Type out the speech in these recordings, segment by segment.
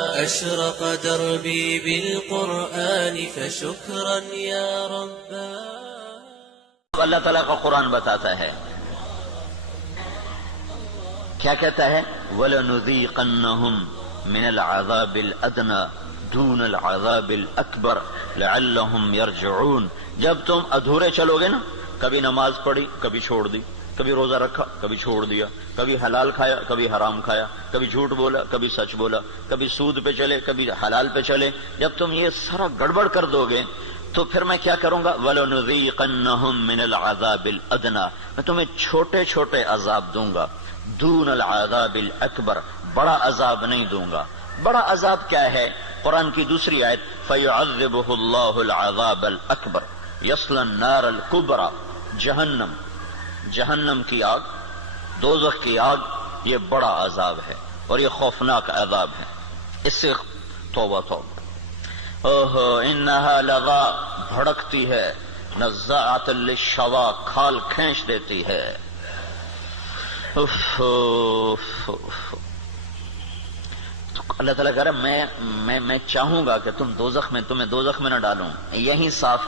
أشرق دربي بالقرآن فشكرا يا رب. اللہ تعالیٰ کا قرآن بتاتا ہے کیا کہتا ہے وَلَنُذِيقَنَّهُمْ مِنَ الْعَذَابِ الْأَدْنَى دُونَ الْعَذَابِ الْأَكْبَرِ لَعَلَّهُمْ يَرْجِعُونَ. جب تم ادھورے چلو گے نا، کبھی نماز پڑھی کبھی چھوڑ دی، کبھی روزہ رکھا کبھی چھوڑ دیا، کبھی حلال کھایا کبھی حرام کھایا، کبھی جھوٹ بولا کبھی سچ بولا، کبھی سود پہ چلے کبھی حلال پہ چلے، جب تم یہ سارا گڑبڑ کر دو گے تو پھر میں کیا کروں گا؟ وَلَنُذِيقَنَّهُمْ مِنَ الْعَذَابِ الْأَدْنَى، میں تمہیں چھوٹے چھوٹے عذاب دوں گا، دون العذاب الاکبر، بڑا عذاب نہیں دوں گا. بڑا عذاب کیا ہے؟ قرآن کی دوسری آیت فَيُعَذِّبُهُ اللَّهُ الْعَذَابَ الْأَكْبَرَ يَصْلَى النَّارَ الْكُبْرَى. جہنم کی آگ، دوزخ کی آگ، یہ بڑا عذاب ہے اور یہ خوفناک عذاب ہے. اس سے توبہ توبہ. اوہو انہا لغا، بھڑکتی ہے، نزاعۃ للشوا، کھال کھینچ دیتی ہے. اللہ تعالیٰ کہہ رہا ہے میں چاہوں گا کہ تمہیں دوزخ میں نہ ڈالوں، یہیں صاف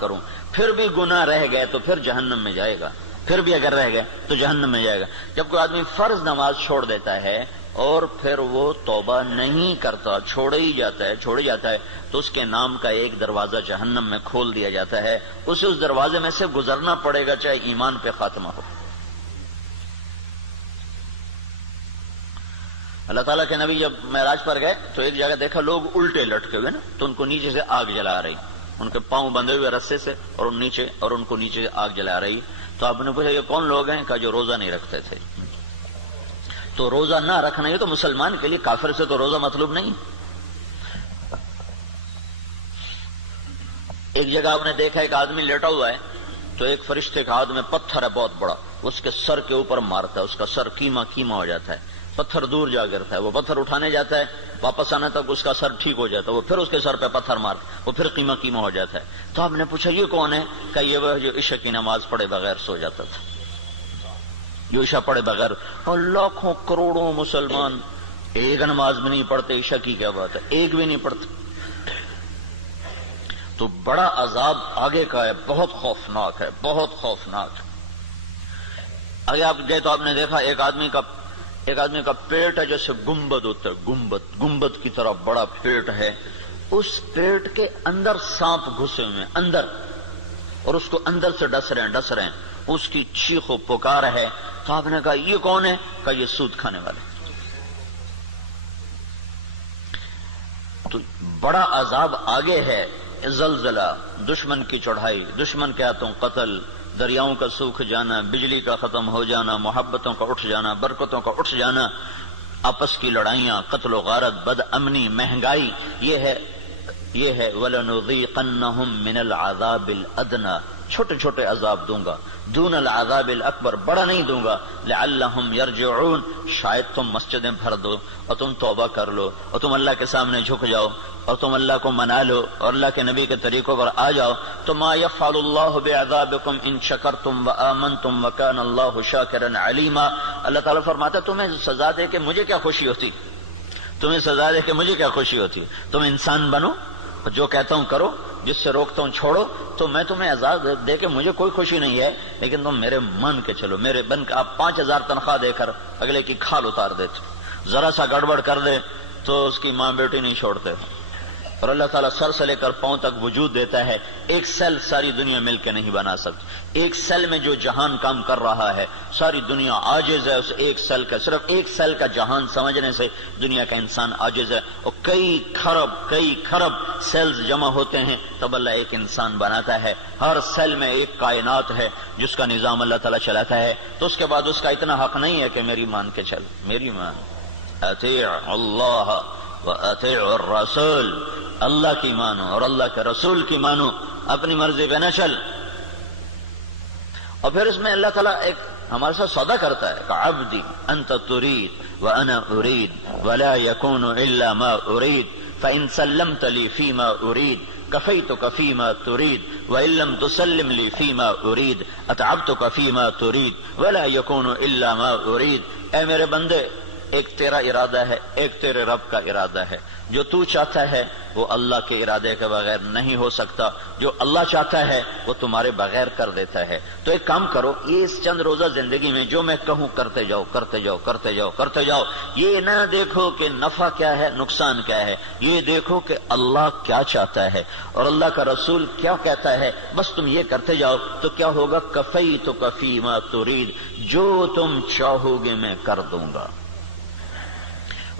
کروں. پھر بھی گناہ رہ گئے تو پھر جہنم میں جائے گا، پھر بھی اگر رہ گئے تو جہنم میں جائے گا. جب کوئی آدمی فرض نماز چھوڑ دیتا ہے اور پھر وہ توبہ نہیں کرتا، چھوڑ ہی جاتا ہے تو اس کے نام کا ایک دروازہ جہنم میں کھول دیا جاتا ہے. اسے اس دروازے میں سے گزرنا پڑے گا چاہے ایمان پہ خاتمہ ہو. اللہ تعالیٰ کے نبی جب معراج پر گئے تو ایک جگہ دیکھا لوگ الٹے لٹکے ہوئے نا، تو ان کو نیچے سے آگ جلا رہی، ان کے پاؤں بندھے ہوئے رسے سے اور ان کو نیچے سے آگ جلا رہی. تو آپ نے پوچھا یہ کون لوگ ہیں؟ کہا جو روزہ نہیں رکھتے تھے. تو روزہ نہ رکھنا یہ تو مسلمان کے لیے، کافر سے تو روزہ مطلوب نہیں. ایک جگہ آپ نے دیکھا ایک آدمی لیٹا ہوا ہے تو ایک فرشتے کا ہاتھ میں پتھر ہے بہت بڑا، اس کے سر کے اوپر مارتا ہے، اس کا سر کیما ہو جاتا ہے. پتھر دور جا گرتا ہے، وہ پتھر اٹھانے جاتا ہے، واپس آنے تک اس کا سر ٹھیک ہو جاتا ہے، وہ پھر اس کے سر پہ پتھر مارتا ہے، وہ پھر قیمہ ہو جاتا ہے. تو آپ نے پوچھا یہ کون ہے؟ کہ یہ وہ جو عشاء کی نماز پڑھے بغیر سو جاتا تھا، جو عشاء پڑھے بغیر. اور لاکھوں کروڑوں مسلمان ایک نماز بھی نہیں پڑھتے، عشاء کی کیا بات ہے، ایک بھی نہیں پڑھتے. تو بڑا عذاب آگے کا ہے، بہت خوفناک ہے، بہت خوفناک. آگے آپ گئے تو آپ نے دیکھا ایک آدمی کا پیٹ ہے جیسے گنبد ہوتا ہے، گنبد کی طرح بڑا پیٹ ہے. اس پیٹ کے اندر سانپ گھسے ہوئے ہیں اندر، اور اس کو اندر سے ڈس رہے ہیں. اس کی چیخ و پکار ہے. تو آپ نے کہا یہ کون ہے؟ کہا یہ سود کھانے والے. تو بڑا عذاب آگے ہے، زلزلہ، دشمن کی چڑھائی، دشمن کے ہاتھوں قتل، دریاؤں کا سوکھ جانا، بجلی کا ختم ہو جانا، محبتوں کا اٹھ جانا، برکتوں کا اٹھ جانا، آپس کی لڑائیاں، قتل و غارت، بد امنی، مہنگائی. یہ ہے وَلَنُذِيقَنَّهُمْ مِنَ الْعَذَابِ الْأَدْنَى، چھوٹے چھوٹے عذاب دوں گا، دون العذاب الاکبر، بڑا نہیں دوں گا. لعلہم یرجعون، شاید تم مسجدیں بھر دو اور تم توبہ کر لو اور تم اللہ کے سامنے جھک جاؤ اور تم اللہ کو منا لو اور اللہ کے نبی کے طریقوں پر آ جاؤ. تو ما یفعل اللہ بعذابکم ان شکرتم وآمنتم وکان اللہ شاکرا علیما. اللہ تعالیٰ فرماتا ہے تمہیں سزا دے کے مجھے کیا خوشی ہوتی، تم انسان بنو، جو کہتا ہوں کرو، جس سے روکتا ہوں چھوڑو. تو میں تمہیں عذاب دے کے مجھے کوئی خوشی نہیں ہے، لیکن تم میرے مان کے چلو، میرے بن کے. آپ 5000 تنخواہ دے کر اگلے کی کھال اتار دیتے، ذرا سا گڑبڑ کر دے تو اس کی ماں بیٹی نہیں چھوڑتے. اور اللہ تعالیٰ سر سے لے کر پاؤں تک وجود دیتا ہے. ایک سیل ساری دنیا مل کے نہیں بنا سکتی. ایک سیل میں جو جہان کام کر رہا ہے ساری دنیا عاجز ہے اس ایک سیل کا. صرف ایک سیل کا جہان سمجھنے سے دنیا کا انسان عاجز ہے. اور کئی کھرب سیلز جمع ہوتے ہیں تب اللہ ایک انسان بناتا ہے. ہر سیل میں ایک کائنات ہے جس کا نظام اللہ تعالیٰ چلاتا ہے. تو اس کے بعد اس کا اتنا حق نہیں ہے کہ میری مان کے چل، میری مان. اطیع اللہ واطیع الرسول، اللہ کی مانو اور اللہ کے رسول کی مانو، اپنی مرضی پہ نہ چل. اور پھر اس میں اللہ تعالیٰ ایک ہمارے ساتھ سودا کرتا ہے کہ عبدی انت ترید وانا ارید ولا يكون الا ما ارید فان سلمت لي فيما ارید كفيتك فيما تريد وان لم تسلم لي فيما ارید اتعبتك فيما تريد ولا يكون الا ما ارید. اے میرے بندے ایک تیرا ارادہ ہے، ایک تیرے رب کا ارادہ ہے۔ جو تو چاہتا ہے وہ اللہ کے ارادے کے بغیر نہیں ہو سکتا، جو اللہ چاہتا ہے وہ تمہارے بغیر کر دیتا ہے۔ تو ایک کام کرو، یہ اس چند روزہ زندگی میں جو میں کہوں کرتے جاؤ کرتے جاؤ کرتے جاؤ کرتے جاؤ۔ یہ نہ دیکھو کہ نفع کیا ہے نقصان کیا ہے، یہ دیکھو کہ اللہ کیا چاہتا ہے اور اللہ کا رسول کیا کہتا ہے، بس تم یہ کرتے جاؤ تو کیا ہوگا؟ کفیتک فیما ترید، جو تم چاہو گے میں کر دوں گا۔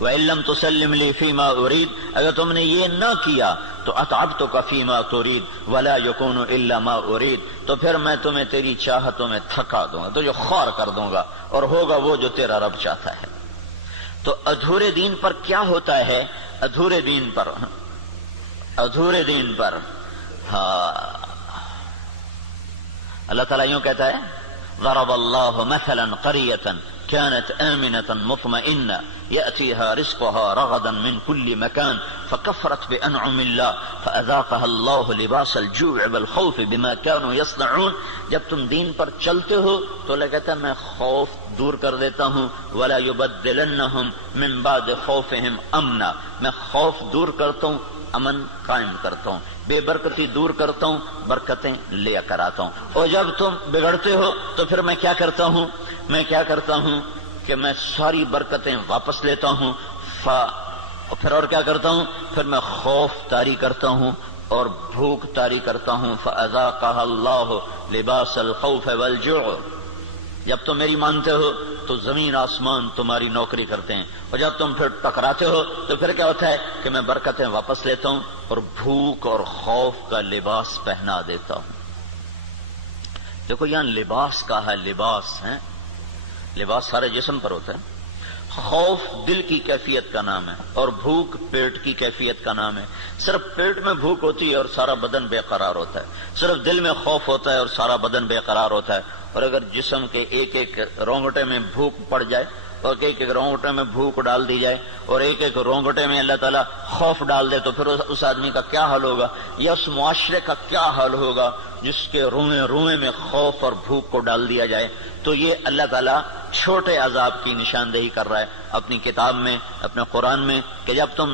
وَإِن لَّمْ تُسَلِّمْ لِي فِيمَا أُرِيدُ، اگر تم نے یہ نہ کیا تو أَتْعَبْتُكَ فِيمَا تُرِيدُ وَلَا يَكُونُ إِلَّا مَا أُرِيدُ، تو پھر میں تمہیں تیری چاہتوں میں تھکا دوں گا، تو جو خوار کر دوں گا اور ہوگا وہ جو تیرا رب چاہتا ہے۔ تو ادھورے دین پر کیا ہوتا ہے؟ ادھورے دین پر ہاں اللہ تعالیٰ یوں کہتا ہے ضرب اللہ مثلا قریة كانت آمنة مطمئنة يأتيها رزقها رغدا من كل مكان فكفرت بأنعم الله فأذاقها الله لباس الجوع والخوف بما كانوا يصنعون۔ جب تم دین پر چلتے ہو تو اللہ کہتا ہے میں خوف دور کر دیتا ہوں، ولا يبدلنهم من بعد خوفهم امنا، میں خوف دور کرتا ہوں، امن قائم کرتا ہوں، بے برکتی دور کرتا ہوں، برکتیں لے کر آتا ہوں۔ اور جب تم بگڑتے ہو تو پھر میں کیا کرتا ہوں کہ میں ساری برکتیں واپس لیتا ہوں، پھر اور کیا کرتا ہوں؟ پھر میں خوف طاری کرتا ہوں اور بھوک طاری کرتا ہوں۔ فَأَذَاقَهَا اللَّهُ لِبَاسَ الْخَوْفِ وَالْجُوعِ، جب تم میری مانتے ہو تو زمین آسمان تمہاری نوکری کرتے ہیں، اور جب تم پھر ٹکراتے ہو تو پھر کیا ہوتا ہے کہ میں برکتیں واپس لیتا ہوں اور بھوک اور خوف کا لباس پہنا دیتا ہوں۔ دیکھو یہاں لباس کا ہے، لباس ہے، لباس سارے جسم پر ہوتا ہے۔ خوف دل کی کیفیت کا نام ہے اور بھوک پیٹ کی کیفیت کا نام ہے۔ صرف پیٹ میں بھوک ہوتی ہے اور سارا بدن بے قرار ہوتا ہے، صرف دل میں خوف ہوتا ہے اور سارا بدن بے قرار ہوتا ہے۔ اور اگر جسم کے ایک ایک رونگٹے میں بھوک پڑ جائے اور ایک ایک رونگٹے میں بھوک ڈال دی جائے اور ایک ایک رونگٹے میں اللہ تعالیٰ خوف ڈال دے تو پھر اس آدمی کا کیا حال ہوگا، یا اس معاشرے کا کیا حال ہوگا جس کے روئیں روئیں میں خوف اور بھوک کو ڈال دیا جائے۔ تو یہ اللہ تعالیٰ چھوٹے عذاب کی نشاندہی کر رہا ہے اپنی کتاب میں، اپنے قرآن میں، کہ جب تم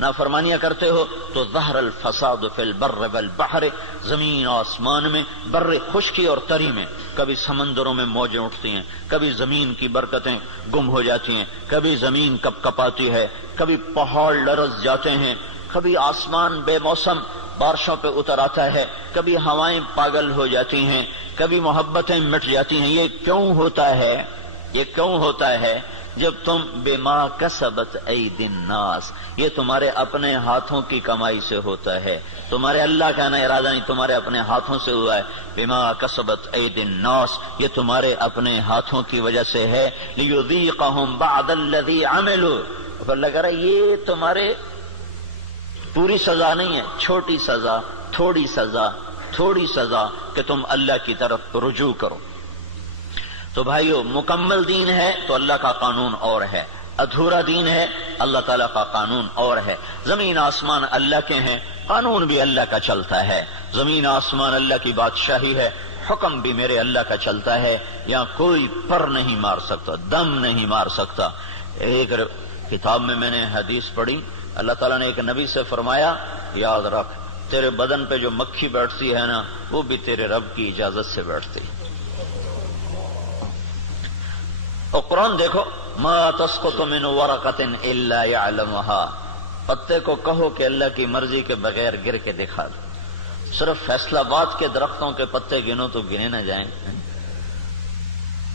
نافرمانیاں کرتے ہو تو ظہر الفساد فی البر والبحر، زمین آسمان میں، بر خشکی اور تری میں، کبھی سمندروں میں موجیں اٹھتی ہیں، کبھی زمین کی برکتیں گم ہو جاتی ہیں، کبھی زمین کپ کپاتی ہے، کبھی پہاڑ لرز جاتے ہیں، کبھی آسمان بے موسم بارشوں پہ اتر آتا ہے، کبھی ہوائیں پاگل ہو جاتی ہیں، کبھی محبتیں مٹ جاتی ہیں۔ یہ کیوں ہوتا ہے؟ جب تم بما کسبت ایدی الناس، یہ تمہارے اپنے ہاتھوں کی کمائی سے ہوتا ہے، تمہارے اللہ کا نہ ارادہ نہیں، تمہارے اپنے ہاتھوں سے ہوا ہے۔ بما کسبت ایدی الناس، یہ تمہارے اپنے ہاتھوں کی وجہ سے ہے۔ لیذیقہم بعد الذی عملوا، اللہ کہہ رہا ہے یہ تمہارے پوری سزا نہیں ہے، چھوٹی سزا، تھوڑی سزا کہ تم اللہ کی طرف رجوع کرو۔ تو بھائیو مکمل دین ہے تو اللہ کا قانون اور ہے، ادھورا دین ہے اللہ تعالیٰ کا قانون اور ہے۔ زمین آسمان اللہ کے ہیں، قانون بھی اللہ کا چلتا ہے، زمین آسمان اللہ کی بادشاہی ہے، حکم بھی میرے اللہ کا چلتا ہے، یہاں کوئی پر نہیں مار سکتا، دم نہیں مار سکتا۔ ایک کتاب میں نے حدیث پڑھی، اللہ تعالیٰ نے ایک نبی سے فرمایا یاد رکھ تیرے بدن پہ جو مکھی بیٹھتی ہے نا وہ بھی تیرے رب کی اجازت سے بیٹھتی۔ اور قرآن دیکھو ما تسقط من ورقۃ الا يعلمها، پتے کو کہو کہ اللہ کی مرضی کے بغیر گر کے دکھا دو۔ صرف فیصلہ آباد کے درختوں کے پتے گنو تو گنے نہ جائیں،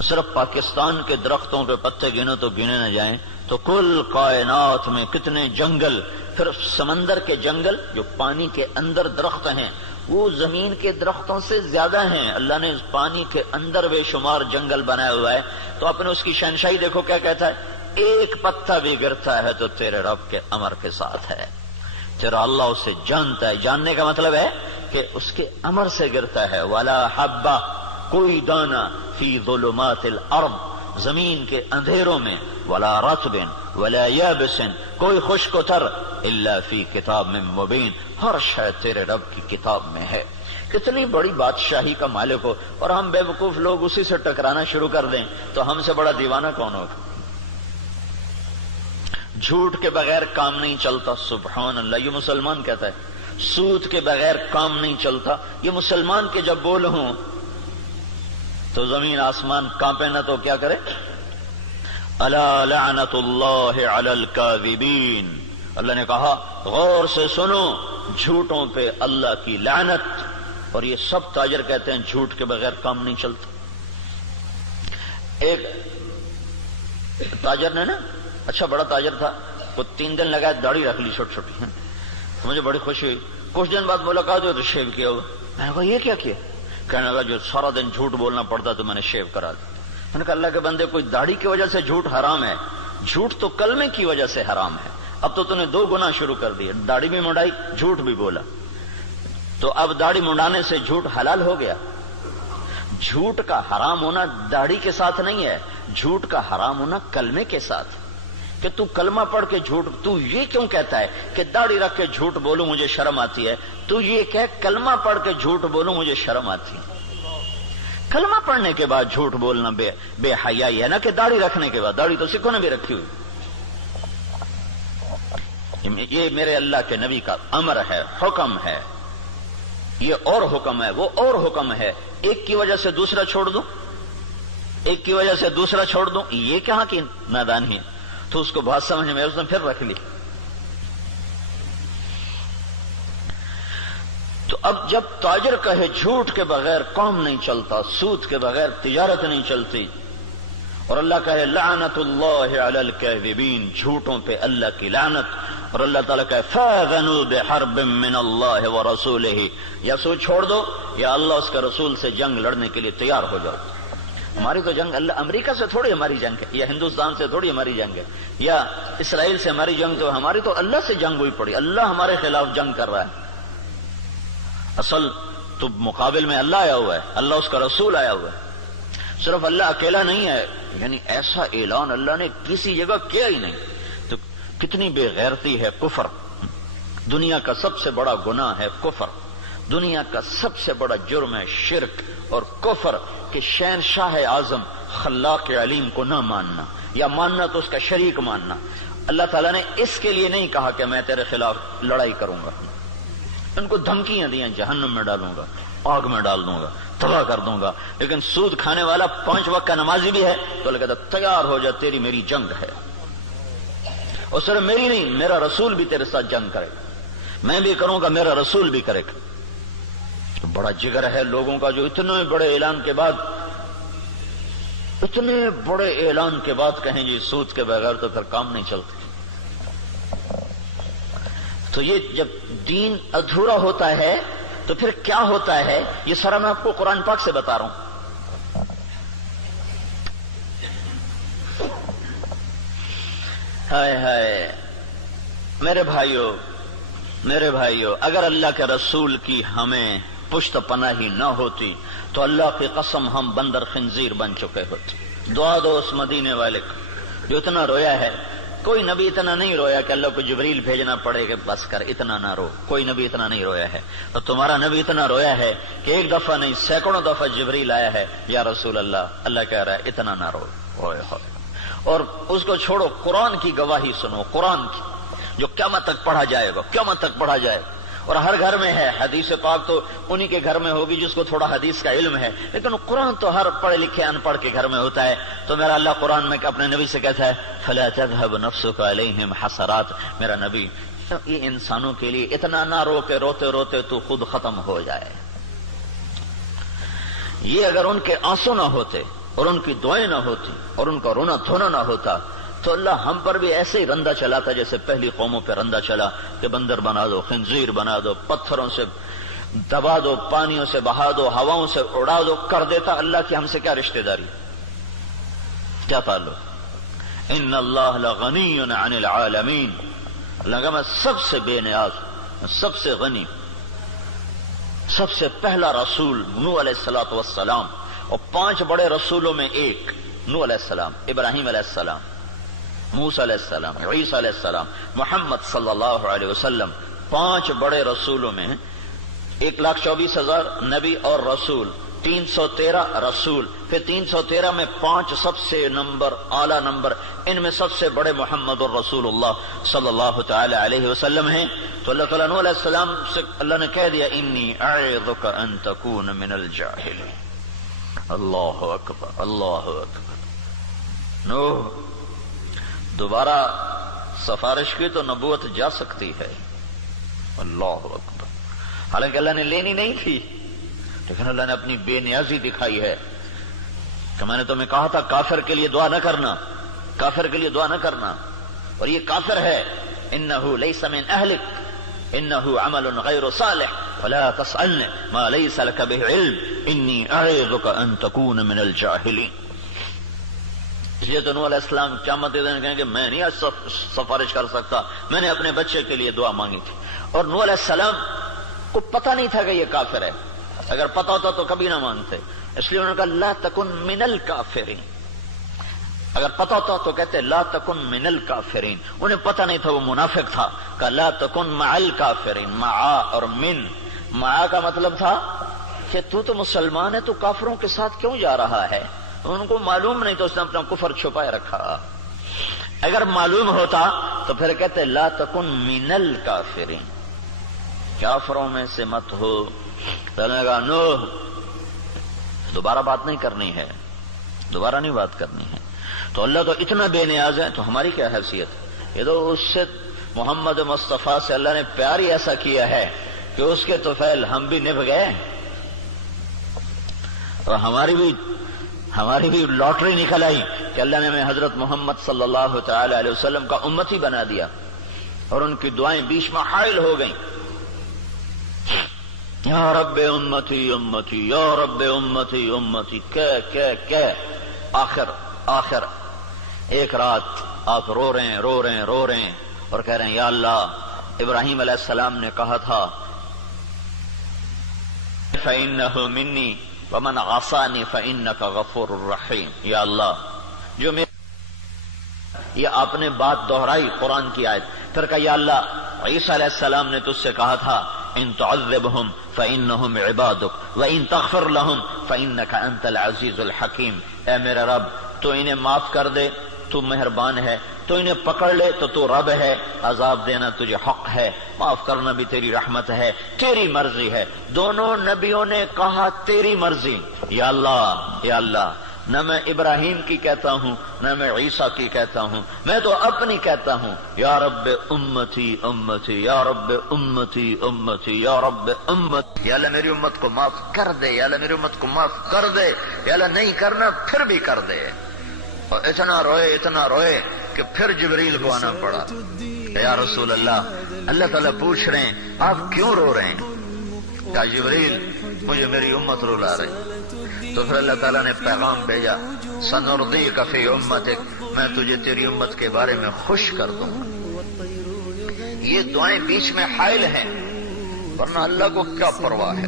صرف پاکستان کے درختوں کے پتے گنو تو گنے نہ جائیں، تو کل کائنات میں کتنے جنگل، پھر سمندر کے جنگل جو پانی کے اندر درخت ہیں وہ زمین کے درختوں سے زیادہ ہیں۔ اللہ نے پانی کے اندر بے شمار جنگل بنایا ہوا ہے۔ تو آپ نے اس کی شہنشاہی دیکھو کیا کہتا ہے، ایک پتا بھی گرتا ہے تو تیرے رب کے امر کے ساتھ ہے، تیرا اللہ اسے جانتا ہے۔ جاننے کا مطلب ہے کہ اس کے امر سے گرتا ہے۔ ولا حبہ، کوئی دانہ، فی ظلمات الارض، زمین کے اندھیروں میں، ولا رطب ولا یابس، کوئی خشک و تر، الا فی کتاب میں مبین، ہر شے تیرے رب کی کتاب میں ہے۔ کتنی بڑی بادشاہی کا مالک ہو، اور ہم بے وقوف لوگ اسی سے ٹکرانا شروع کر دیں تو ہم سے بڑا دیوانہ کون ہوگا؟ جھوٹ کے بغیر کام نہیں چلتا. سبحان اللہ، یہ مسلمان کہتا ہے سود کے بغیر کام نہیں چلتا. یہ مسلمان کے جب بول ہوں تو زمین آسمان کانپے نہ تو کیا کرے؟ الا لعنت اللہ علی الکاذبین. اللہ نے کہا غور سے سنو، جھوٹوں پہ اللہ کی لعنت. اور یہ سب تاجر کہتے ہیں جھوٹ کے بغیر کام نہیں چلتا. ایک تاجر نے نا، اچھا بڑا تاجر تھا، وہ 3 دن لگا داڑھی رکھ لی چھوٹی چھوٹی. مجھے بڑی خوشی ہوئی. کچھ دن بعد ملاقات ہوئی تو شیو کیا ہوا. میں نے کہا یہ کیا کیا؟ کہنے لگا جو سارا دن جھوٹ بولنا پڑتا تو میں نے شیو کرا دیا. میں نے کہا اللہ کے بندے، کوئی داڑھی کی وجہ سے جھوٹ حرام ہے؟ جھوٹ تو کلمے کی وجہ سے حرام ہے. اب تو نے 2 گناہ شروع کر دیے، داڑھی بھی منڈائی، جھوٹ بھی بولا. تو اب داڑھی منڈانے سے جھوٹ حلال ہو گیا. جھوٹ کا حرام ہونا داڑھی کے ساتھ نہیں ہے، جھوٹ کا حرام ہونا کلمے کے ساتھ. کہ تو کلمہ پڑھ کے جھوٹ، تو یہ کیوں کہتا ہے کہ داڑھی رکھ کے جھوٹ بولوں مجھے شرم آتی ہے؟ تو یہ کہ کلمہ پڑھ کے جھوٹ بولوں مجھے شرم آتی ہے. کلمہ پڑھنے کے بعد جھوٹ بولنا بے حیائی ہے نا کہ داڑھی رکھنے کے بعد. داڑھی تو سکھوں نے بھی رکھی ہوئی. یہ میرے اللہ کے نبی کا امر ہے، حکم ہے. یہ اور حکم ہے، وہ اور حکم ہے. ایک کی وجہ سے دوسرا چھوڑ دوں، ایک کی وجہ سے دوسرا چھوڑ دوں، یہ کہاں کی نادانی ہے؟ تو اس کو بات سمجھ میں اس نے پھر رکھ لی. تو اب جب تاجر کہے جھوٹ کے بغیر کام نہیں چلتا، سود کے بغیر تجارت نہیں چلتی، اور اللہ کہے لعنت اللہ علی الکاذبین، جھوٹوں پہ اللہ کی لعنت، اور اللہ تعالیٰ کہے فاذنوا بحرب من اللہ ورسولہ، یا سود چھوڑ دو یا اللہ اس کے رسول سے جنگ لڑنے کے لیے تیار ہو جاؤ. ہماری تو جنگ اللہ امریکہ سے تھوڑی ہماری جنگ ہے، یا ہندوستان سے تھوڑی ہماری جنگ ہے، یا اسرائیل سے ہماری جنگ. تو ہماری تو اللہ سے جنگ ہوئی پڑی. اللہ ہمارے خلاف جنگ کر رہا ہے. اصل تو مقابل میں اللہ آیا ہوا ہے، اللہ اس کا رسول آیا ہوا ہے. صرف اللہ اکیلا نہیں ہے، یعنی ایسا اعلان اللہ نے کسی جگہ کیا ہی نہیں. تو کتنی بے غیرتی ہے کفر. دنیا کا سب سے بڑا گناہ ہے کفر. دنیا کا سب سے بڑا جرم ہے شرک اور کفر، کہ شہنشاہ اعظم خلاق علیم کو نہ ماننا، یا ماننا تو اس کا شریک ماننا. اللہ تعالیٰ نے اس کے لیے نہیں کہا کہ میں تیرے خلاف لڑائی کروں گا. ان کو دھمکیاں دیں جہنم میں ڈالوں گا، آگ میں ڈال دوں گا، تباہ کر دوں گا. لیکن سود کھانے والا 5 وقت کا نمازی بھی ہے تو اللہ کہتا تیار ہو جا، تیری میری جنگ ہے. اور صرف میری نہیں، میرا رسول بھی تیرے ساتھ جنگ کرے. میں بھی کروں گا، میرا رسول بھی کرے گا. بڑا جگر ہے لوگوں کا جو اتنے بڑے اعلان کے بعد، اتنے بڑے اعلان کے بعد کہیں جی سود کے بغیر تو پھر کام نہیں چلتا. تو یہ جب دین ادھورا ہوتا ہے تو پھر کیا ہوتا ہے، یہ سارا میں آپ کو قرآن پاک سے بتا رہا ہوں. ہائے ہائے میرے بھائیو، اگر اللہ کے رسول کی ہمیں پشت پناہی نہ ہوتی تو اللہ کی قسم ہم بندر خنزیر بن چکے ہوتے. دعا دو اس مدینے والے کو جو اتنا رویا ہے. کوئی نبی اتنا نہیں رویا کہ اللہ کو جبریل بھیجنا پڑے کہ بس کر اتنا نہ رو. کوئی نبی اتنا نہیں رویا ہے. اور تمہارا نبی اتنا رویا ہے کہ ایک دفعہ نہیں سینکڑوں دفعہ جبریل آیا ہے، یا رسول اللہ، اللہ کہہ رہا ہے اتنا نہ رو. اور اس کو چھوڑو، قرآن کی گواہی سنو، قرآن کی جو قیامت تک پڑھا جائے گا، قیامت تک پڑھا جائے گا. اور ہر گھر میں ہے. حدیث پاک تو انہی کے گھر میں ہوگی جس کو تھوڑا حدیث کا علم ہے، لیکن قرآن تو ہر پڑھے لکھے ان پڑھ کے گھر میں ہوتا ہے. تو میرا اللہ قرآن میں اپنے نبی سے کہتا ہے فَلَا تَذْهَبْ نَفْسُكَ عَلَيْهِمْ حَسَرَاتٍ. میرا نبی، یہ انسانوں کے لیے اتنا نہ رو کہ روتے روتے تو خود ختم ہو جائے. یہ اگر ان کے آنسو نہ ہوتے اور ان کی دعائیں نہ ہوتی اور ان کا رونا دھونا نہ ہوتا تو اللہ ہم پر بھی ایسے ہی رندہ چلاتا جیسے پہلی قوموں پہ رندہ چلا، کہ بندر بنا دو، خنزیر بنا دو، پتھروں سے دبا دو، پانیوں سے بہا دو، ہواؤں سے اڑا دو. کر دیتا. اللہ کی ہم سے کیا رشتہ داری، کیا تعلق؟ ان اللہ لغنی عن العالمین. اللہ کا میں سب سے بے نیاز، سب سے غنی. سب سے پہلا رسول نوح علیہ الصلوۃ والسلام، اور 5 بڑے رسولوں میں ایک نوح علیہ السلام، ابراہیم علیہ السلام، موسیٰ علیہ السلام، عیسیٰ علیہ السلام، محمد صلی اللہ علیہ وسلم. 5 بڑے رسولوں میں 1,24,000 نبی اور رسول، 313 رسول، پھر 313 میں 5 سب سے اعلیٰ نمبر، ان میں سب سے بڑے محمد الرسول اللہ صلی اللہ تعالی علیہ وسلم ہیں۔ تو اللہ تعالیٰ نوح علیہ السلام سے اللہ نے کہہ دیا انی اعظک ان تکون من الجاہلین۔ اللہ اکبر، اللہ اکبر۔ نوح دوبارہ سفارش کی تو نبوت جا سکتی ہے، اللہ اکبر، حالانکہ اللہ نے لینی نہیں تھی، لیکن اللہ نے اپنی بے نیازی دکھائی ہے کہ میں نے تمہیں کہا تھا کافر کے لیے دعا نہ کرنا، کافر کے لیے دعا نہ کرنا، اور یہ کافر ہے، انہ لیس من اہلک انہ عمل غیر صالح فلا تسألنی ما لیس لک بہ علم انی اعظک ان تکون من الجاہلین۔ اس لیے تو نوح علیہ السلام قیامت کے دن کہیں کہ میں نہیں آج سفارش کر سکتا، میں نے اپنے بچے کے لیے دعا مانگی تھی، اور نوح علیہ السلام کو پتہ نہیں تھا کہ یہ کافر ہے، اگر پتہ ہوتا تو کبھی نہ مانگتے، اس لیے انہوں نے کہا لا تکن من الکافرین، اگر پتہ ہوتا تو کہتے لا تکن من الکافرین، انہیں پتہ نہیں تھا، وہ منافق تھا، کہا لا تکن مع الکافرین، مع اور من، مع کا مطلب تھا کہ تو مسلمان ہے، تو کافروں کے ساتھ کیوں جا رہا ہے؟ ان کو معلوم نہیں تو اس نے اپنا کفر چھپائے رکھا، اگر معلوم ہوتا تو پھر کہتے لا تکن من الکافرین، کافروں میں سے مت ہو۔ تو نے کہا نوح دوبارہ بات نہیں کرنی ہے، دوبارہ نہیں بات کرنی ہے۔ تو اللہ تو اتنا بے نیاز ہے، تو ہماری کیا حیثیت؟ یہ تو اس سے محمد مصطفیٰ سے اللہ نے پیار ہی ایسا کیا ہے کہ اس کے طفیل ہم بھی نبھ گئے، اور ہماری بھی لاٹری نکل آئی کہ اللہ نے ہمیں حضرت محمد صلی اللہ تعالی علیہ وسلم کا امتی بنا دیا، اور ان کی دعائیں بیچ میں حائل ہو گئیں، یا رب امتی امتی یا رب امتی امتی، آخر ایک رات آپ رو رہے ہیں اور کہہ رہے ہیں یا اللہ، ابراہیم علیہ السلام نے کہا تھا فَإِنَّهُ مِنِّي وَمَنْ عَصَانِي فَإِنَّكَ غَفُورٌ رَحِيمٌ، یا اللہ جو یہ آپ نے بات دہرائی قرآن کی آیت، پھر کہا یا اللہ عیسیٰ علیہ السلام نے تجھ سے کہا تھا ان تعذبهم فإنهم عبادك وإن تغفر لهم فإنك أنت العزيز الحكيم، اے میرے رب تو انہیں معاف کر دے، تو مہربان ہے، تو انہیں پکڑ لے تو رب ہے، عذاب دینا تجھے حق ہے، معاف کرنا بھی تیری رحمت ہے، تیری مرضی ہے۔ دونوں نبیوں نے کہا تیری مرضی، یا اللہ نہ میں ابراہیم کی کہتا ہوں نہ میں عیسیٰ کی کہتا ہوں، میں تو اپنی کہتا ہوں، یا رب امتی امتی یا رب امتی امتی یا رب امتی، یا اللہ میری امت کو معاف کر دے، یا اللہ میری امت کو معاف کر دے، یا اللہ نہیں کرنا پھر بھی کر دے۔ اور اتنا روئے کہ پھر جبریل کو آنا پڑا، یا رسول اللہ تعالیٰ پوچھ رہے ہیں آپ کیوں رو رہے ہیں؟ کہا جبریل مجھے میری امت رلا رہی۔ تو پھر اللہ تعالیٰ نے پیغام بھیجا سنردیک فی امتک، میں تجھے تیری امت کے بارے میں خوش کر دوں۔ یہ دعائیں بیچ میں حائل ہیں، ورنہ اللہ کو کیا پرواہ ہے۔